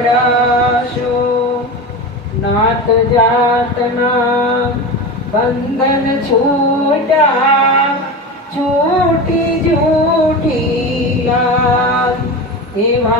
છોડાશો નાત જાતના બંધન છૂટા છૂટી જૂઠી એવા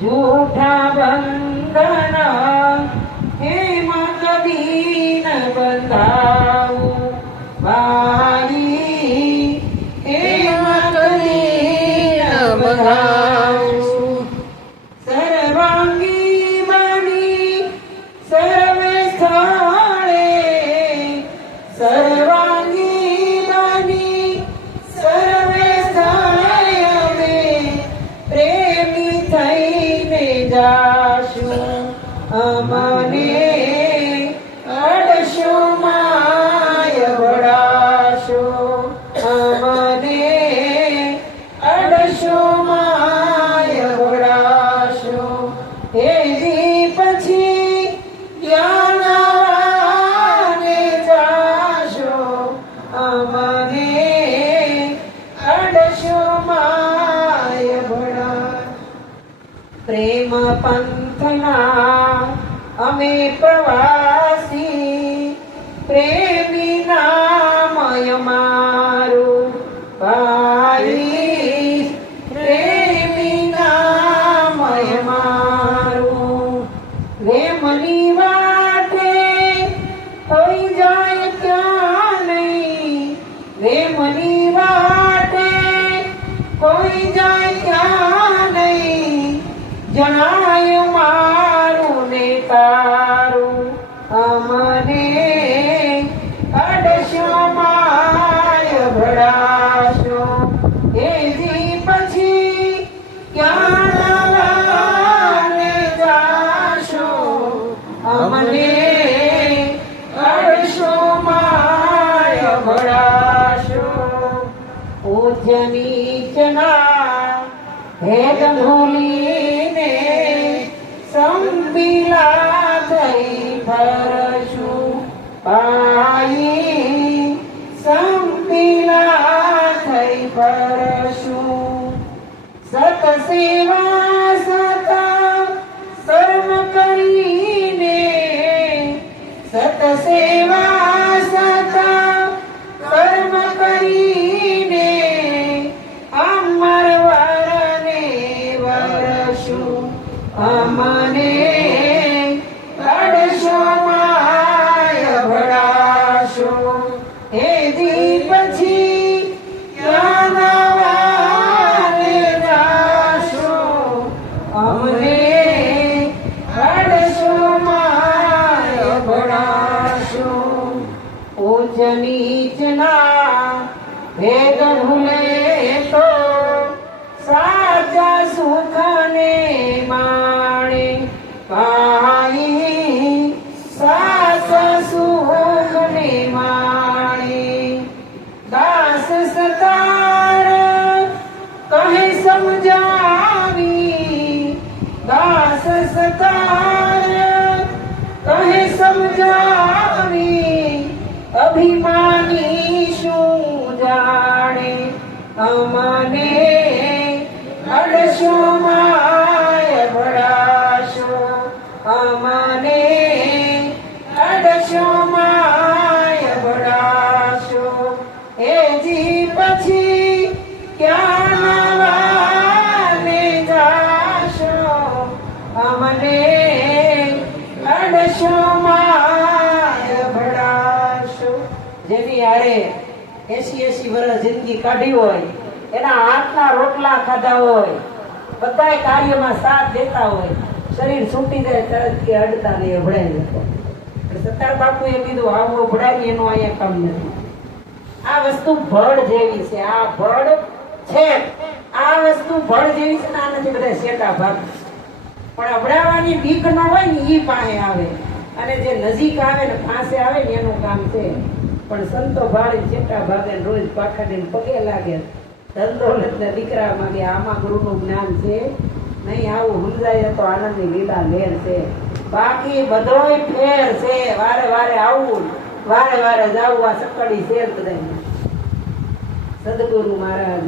જૂઠા બંધન હેમાં કદી ન બંધાવું. ભાઈ હેમાં કદી ન બંધાવું. પંથના અમે રંગોલીને સંપીલા થઈ ફરશું પાઈ સંપીલા થઈ ફરશું ભેદ ભૂલે તો સાચા સુખને અડશો માય ભડાશો. જેની હારે એસી કાઢી હોય, એના હાથના રોટલા ખાધા હોય, બધાય કાર્યમાં સાથ દેતા હોય, શરીર છૂટી જાય તરત કે અડતા નહીં અભડાય સત્તાર બાપુએ કીધું, આવું અભડાય એનું અહીંયા કામ નથી. આ વસ્તુ ભળ જેવી છે, આ ભળ છે. આ વસ્તુ ભળ જેવી છે આ નથી બધા શેટા ભાગ પણ અભડાવાની બીક ન હોય ને એ પાસે આવે. અને જે નજીક આવે ને પાસે આવે ને એનું કામ છે. પણ સંતો ભાળી જેટલા ભાગે રોજ પાખાડીને પગે લાગે. ધંધો ને દીકરા માંગે આમાં ગુરુનું જ્ઞાન છે. નહીં આવું સમજાય તો આનંદની લીલા લેર છે. બાકી બધોય ફેર છે. વારે વારે આવવું વારે વારે જાવું, આ સકડી શેર બધાય સદગુરુ મહારાજ.